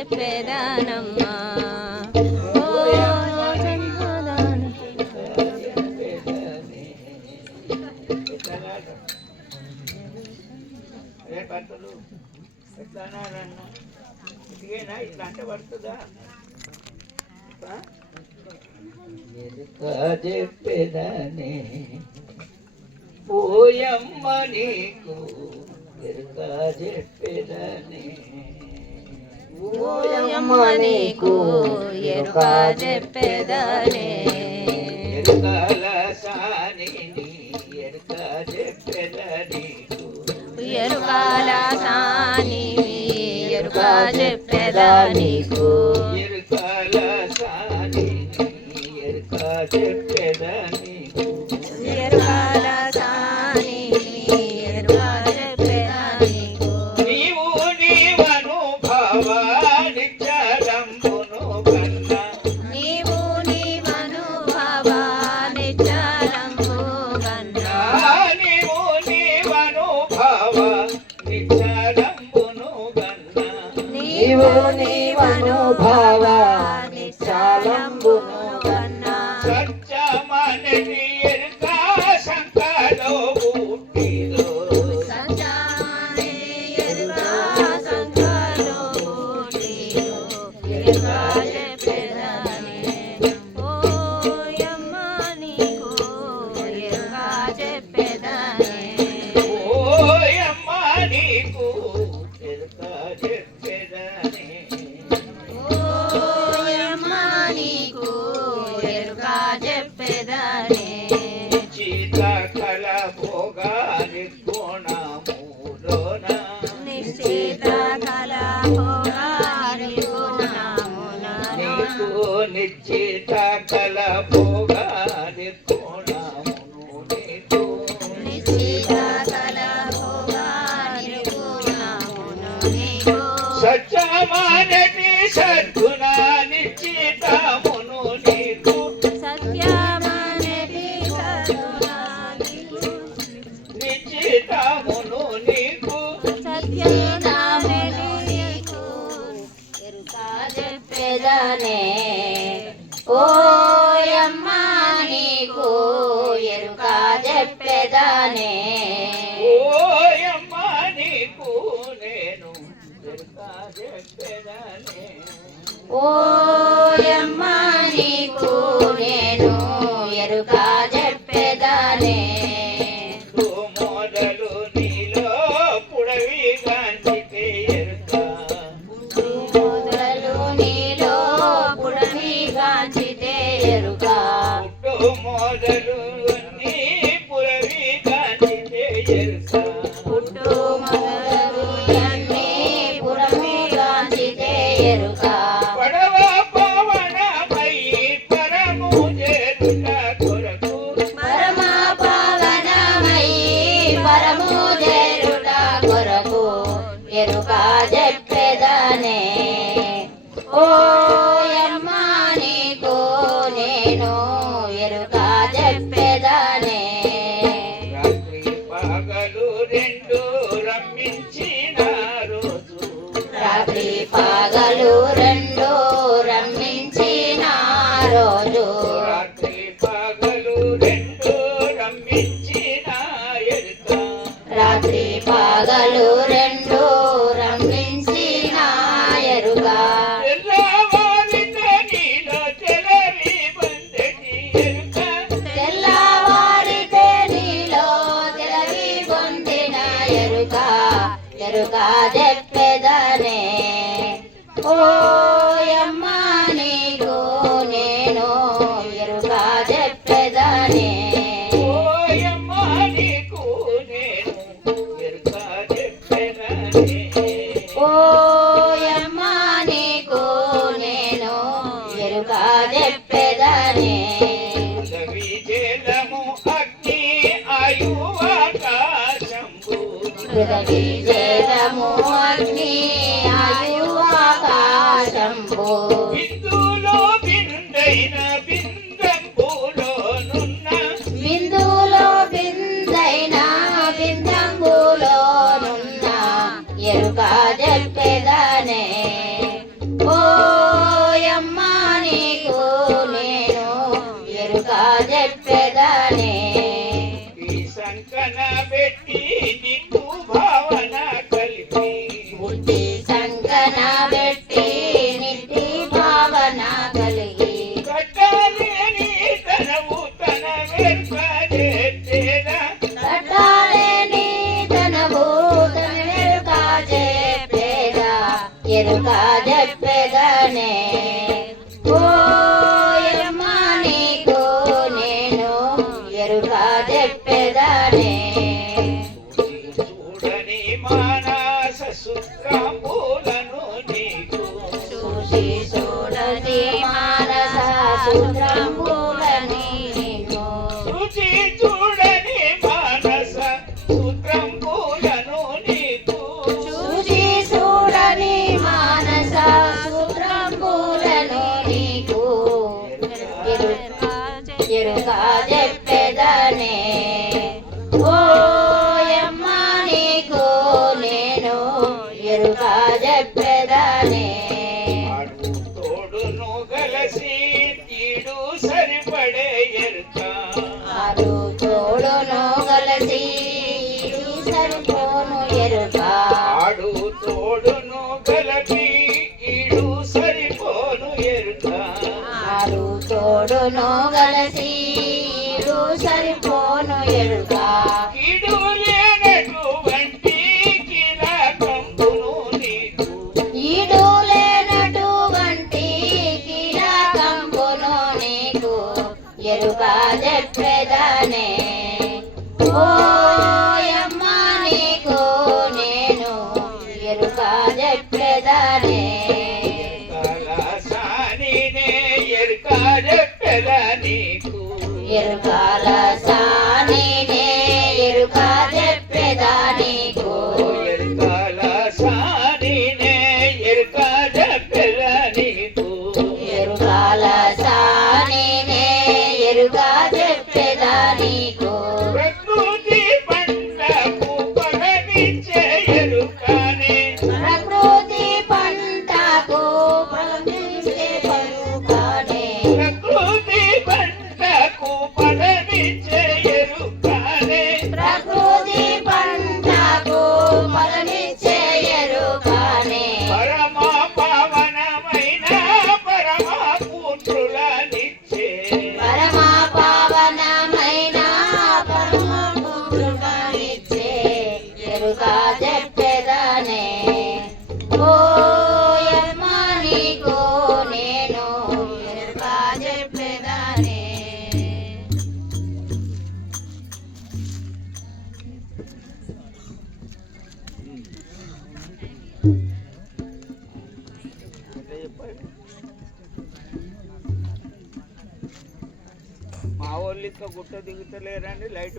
చెప్పేదానమ్మా ఇట్లా అంటే పడుతుందా చెప్పేదానే పోయమ్మ నీకు ఎరుక చెప్పేదానే ఓయమ్మ నీకు ఎరుక చెప్పేదానే ఎరుకల సాని ఎరుక చెప్పేదాని ఎరుకాల సాని ఎరుక చెప్పేదా నీకు ఎరుకల సాని ఎరుక చెప్పేదా నీకు ఎరుకాల సాని ఎరుక చెప్పేదా నీకు నీవు నీవను భవానిచ్చలంబును కన్నా నీవు నీవను భవానిచ్చలంబు కన్నా నీవు నీవను భవానిచ్చలంబును కన్నా నీవు నీవను భవానిచ్చలంబును కన్నా సత్యమనని ఎరుక సంకలో పుట్టిదో సత్యమని ఎరుక సంకలో పుట్టిదో ఎరుక చెప్పేదానే ఓయమ్మ నీకు ఎరుక చెప్పేదానే ఓయమ్మ నీకు ఎరుక చెప్పేదానే ఓయమ్మ నీకు ఎరుక చెప్పేదానే చీతకల భోగాని కోణములోన నిశ్చిత కళ భోగాని గుణమున నీకు నిశ్చిత కల భోగాని కోణమును నీకు నిశ్చిత కళ భోగాని గుణమును నీకు సత్యమానటి సద్గుణ నిశ్చితమును నీకు సత్యమనేది సద్గుణానికు నిశ్చితమును నీకు సత్యమనేది నీకు ఎరుక చెప్పేదానే ఓయమ్మ నీకు ఎరుక చెప్పేదానే ఓయమ్మ నీకు నేను ఎరుక చెప్పేదానే ఓయమ్మ నీకు నేను ఎరుక చెప్పేదానే మొదలు నీలో పుడవి గాంచితే ఎరుక మొదలు నీలో పుడమి గాంచితే ఎరుక పుట్టు మొదలు నీ పురవి గాంచితే ఎరుక పుట్టు మొదలు అన్నీ పుడమి గాంచితే ఎరుక పడవ పవనమై పరము చేరుట కొరకు పరమ పావనమై పరము చేరుట కొరకు ఎరుక చెప్పేదానే ఓయమ్మ నీకు నేను ఎరుక చెప్పేదానే రాత్రి పగలు రెండు రమ్మించిన రోజు రాత్రి పగలు రెండు రమ్మించిన రోజు రాత్రి పగలు రెండు రమ్మించిన ఎరుక రాత్రి పగలు రెండు రమ్మించిన ఎరుక తెల్లవారితే నీలో తెలవి బందటి ఎరుక తెల్లవారితే నీలో తెలవి పొందిన ఎరుక ఎరుక చెప్పేదానే ఓయమ్మ నీకు నేను ఎరుక చెప్పేదానే ఓయమ్మ నీకు నేను ఎరుక చెప్పేదానే ఓయమ్మ నీకు నేను ఎరుక చెప్పేదానే రవి జలము అగ్ని ఆయువాకాశంబు పృథివీ జలము అగ్ని ఆయువాకాశంబు బిందులో బిందైన బిందంబులోనున్న బిందులో బిందైన బిందంబులోనున్న ఎరుక చెప్పేదానే ఎరుక చెప్పెదనే ఓయమ్మ నీకు నేను ఎరుక చెప్పెదనే చూడని మానస సూత్రంబులను నీకు చూసి చూడని మానస సూత్రంబులని నీకు రుచి చూడని మానస సూత్రంబులను నీకు చూసి చూడని మానస సూత్రంబులను నీకు ఎరుక చెప్పెదనే ఓయమ్మ నీకు నేను ఎరుక చెప్పెదనే ఆడు తోడును గలసి ఈడు సరిపడే ఎరుక ఆరు తోడును గలసి సరిపోను ఎరుక ఆడు తోడును గలపి ఈడు సరిపోను ఎరుక ఆరు తోడును గలసి సరిపోను ఎరుక ఈడు లేనటువంటి కీలకంబును నీకు ఈడు లేనటువంటి కీలకంబును నీకు ఎరుక చెప్పెదనే ఓయమ్మ నీకు నేను ఎరుక చెప్పెదనే కలసానినే ఎరుక చెప్పెద నీకు ఎరుకాల సానినే ఎరుక చెప్పెదా నీకు కలసానినే ఎరుక చెప్పెద నీకు ఎరుకాల సానినే ఎరుక చెప్పెదా నీకు ప్రకృతి పంటకు పగనిచ్చే ఎరుకనే ప్రకృతి పంటకు ఫలమిచ్చే పలుకనే ప్రకృతి పంటకు పగనిచ్చే ఎరుకనే ప్రకృతి పంటకు ఫలమిచ్చే ఎరుకనే పరమ పావనమైన పరమ పుత్రులనిచ్చే పరమ పావనమైన పరమ పుత్రుడనిచ్చే ఎరుక చెప్పెదనే ఓయమ్మ నీకు నేను ఎరుక చెప్పెదనే మా వాళ్ళు ఇంకా గుట్ట దిగుతలేరండి లైట్